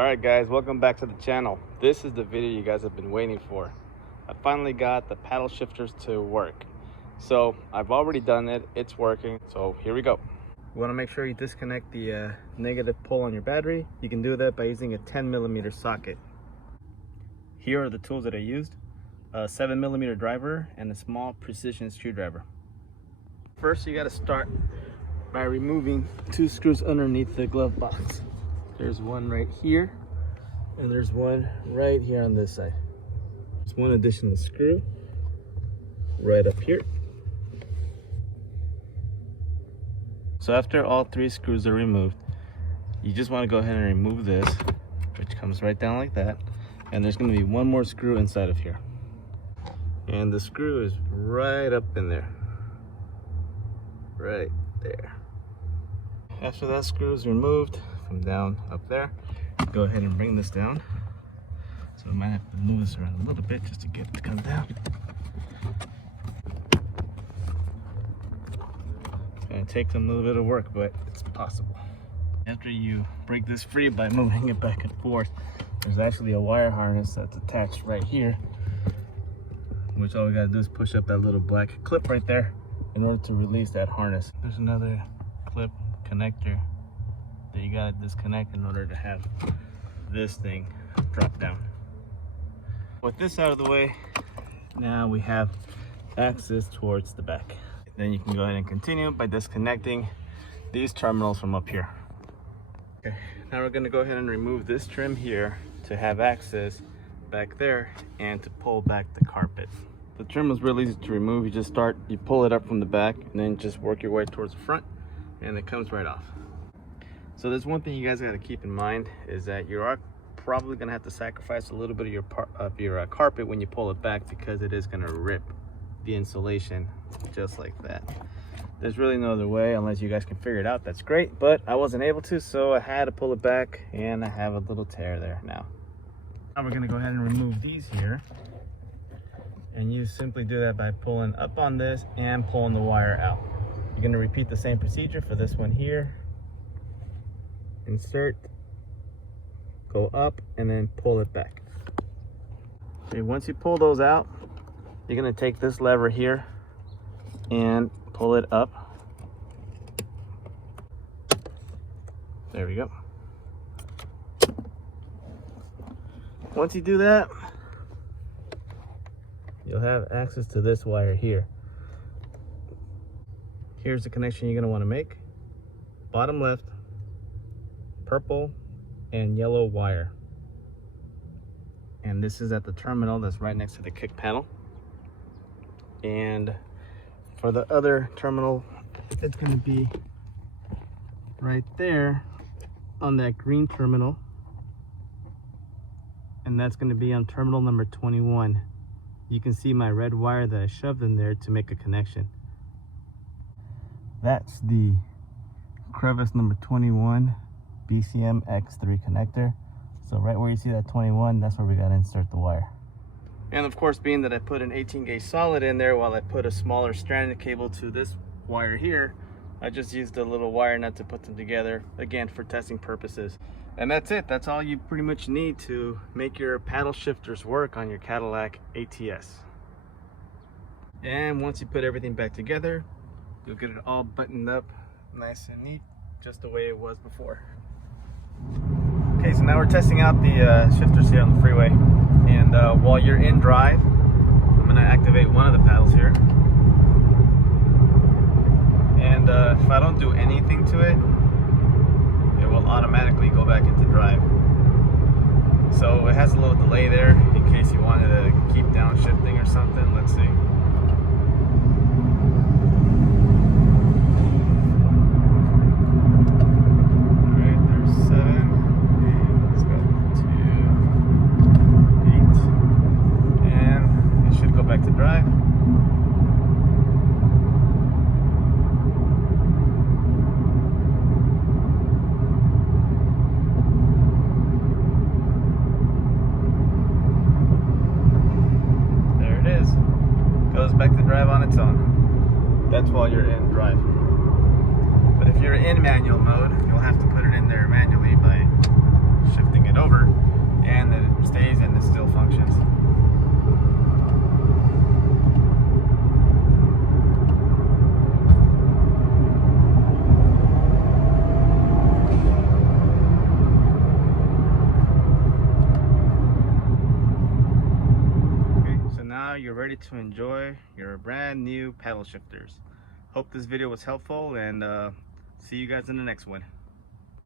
Alright guys, welcome back to the channel. This is the video you guys have been waiting for. I finally got the paddle shifters to work. So I've already done it, it's working, so here we go. You want to make sure you disconnect the negative pole on your battery. You can do that by using a 10mm socket. Here are the tools that I used. A 7mm driver and a small precision screwdriver. First you got to start by removing 2 screws underneath the glove box. There's one right here, and there's one right here on this side. There's one additional screw right up here. So after all 3 screws are removed, you just want to go ahead and remove this, which comes right down like that. And there's going to be one more screw inside of here. And the screw is right up in there. Right there. After that screw is removed from down up there, go ahead and bring this down. So I might have to move this around a little bit just to get it to come down. It's going to take some little bit of work, but it's possible. After you break this free by moving it back and forth, there's actually a wire harness that's attached right here, which all we got to do is push up that little black clip right there in order to release that harness. There's another clip connector that you got to disconnect in order to have this thing drop down. With this out of the way, now we have access towards the back. Then you can go ahead and continue by disconnecting these terminals from up here. Okay, now we're going to go ahead and remove this trim here to have access back there and to pull back the carpet. The trim is really easy to remove. You pull it up from the back and then just work your way towards the front and it comes right off. So there's one thing you guys got to keep in mind is that you are probably going to have to sacrifice a little bit of your carpet when you pull it back, because it is going to rip the insulation just like that. There's really no other way unless you guys can figure it out. That's great, but I wasn't able to, so I had to pull it back and I have a little tear there now. Now we're going to go ahead and remove these here, and you simply do that by pulling up on this and pulling the wire out. You're going to repeat the same procedure for this one here. Insert, go up, and then pull it back. Okay, once you pull those out, you're going to take this lever here and pull it up. There we go. Once you do that, you'll have access to this wire here. Here's the connection you're going to want to make. Bottom left, purple and yellow wire. And this is at the terminal that's right next to the kick panel. And for the other terminal, it's going to be right there on that green terminal. And that's going to be on terminal number 21. You can see my red wire that I shoved in there to make a connection. That's the crevice number 21 BCM X3 connector. So right where you see that 21, that's where we got to insert the wire. And of course, being that I put an 18-gauge solid in there while I put a smaller stranded cable to this wire here, I just used a little wire nut to put them together, again, for testing purposes. And that's it. That's all you pretty much need to make your paddle shifters work on your Cadillac ATS. And once you put everything back together, you'll get it all buttoned up nice and neat, just the way it was before. Okay, so now we're testing out the shifters here on the freeway. And while you're in drive, I'm going to activate one of the paddles here. And if I don't do anything to it, it will automatically go back into drive. So it has a little delay there in case you wanted to keep downshifting or something. Let's see. Alright, there's 7. Let's go to 8. And it should go back to drive. Back to drive on its own. That's while you're in drive. But if you're in manual mode, you'll have to put it in there manually by shifting it over. cover, and it stays and it still functions. Now you're ready to enjoy your brand new paddle shifters. Hope this video was helpful, and see you guys in the next one.